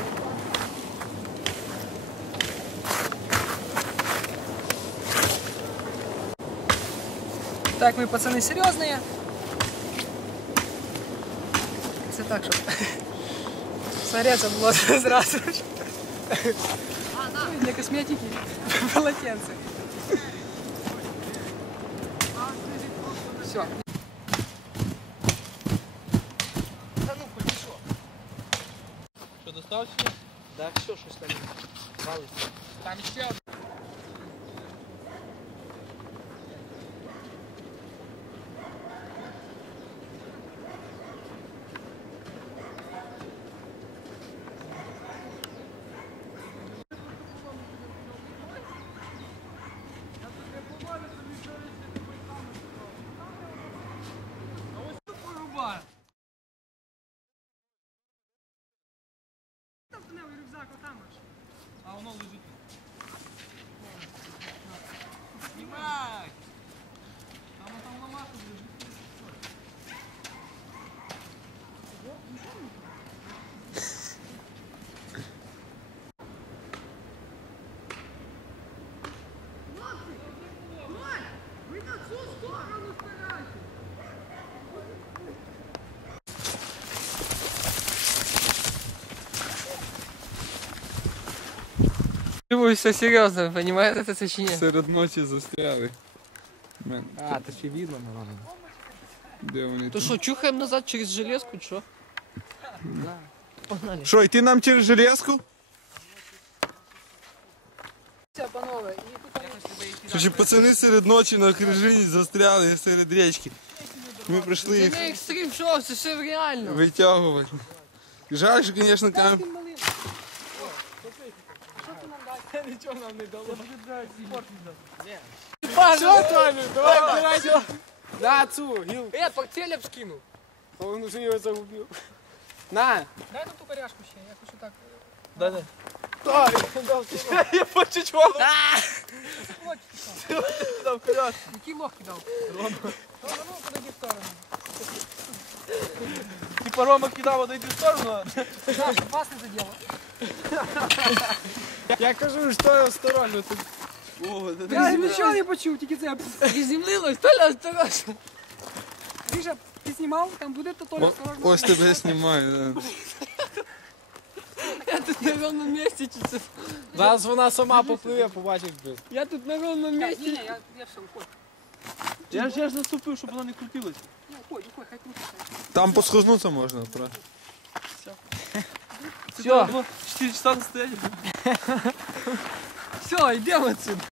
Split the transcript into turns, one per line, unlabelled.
Так, мы пацаны серьезные. Це так, щоб согреться було зразу. Для косметики полотенце. Все. Да ну, хоть что.
Что, достал все?
Да, все, что там валится.
Там еще одно. А воно лежить. Снимай! Там ломака лежит.
Вы на всю сторону старайтесь!
Все серьезно, понимаешь, это сочинение?
Серед ночі застряли.
А, то ще видно, наверное.
Де вони
То
там?
что, чухаем назад через железку, что?
Да.
Погнали.
Що, йти нам через железку?
Все, панове, і тут
Що, пацани серед ночі на крижині застряли серед річки. Ми прийшли
це
їх
не екстрим шоу, це все реально.
витягувати. Жаль, що, звісно, там...
Нічого нам не дало.
Все,
Толю, давай, все. На цю, гіл.
портфель обскинул.
А він уже його загубив. На.
Дай нам ту коряшку ще, я хочу так.
Да. Я по чуть-чуть. Дав коляс.
Який лох кидав? Ну, подойди в сторону.
Типа Рома кидав, одійди в сторону.
Да, щоб вас не задело.
Я кажу, що я в сторону.
Я нічого не почув, тільки це приземлилось, Толя осторожно. Гриша, ти знімав, там буде, то Толя осторожно.
Ось тебе знімаю. Да.
Я тут на ровному місці чуть.
Зараз вона сама попливе, побачить без.
Я тут на ровному місці. Ні, я все, уходь.
Я ж наступив, щоб вона не крутилась.
Ну, уходь, хай крутиться.
Там посхознутися можна, правда?
Все. 4 часа стоять.
Все, йдемо отсюда.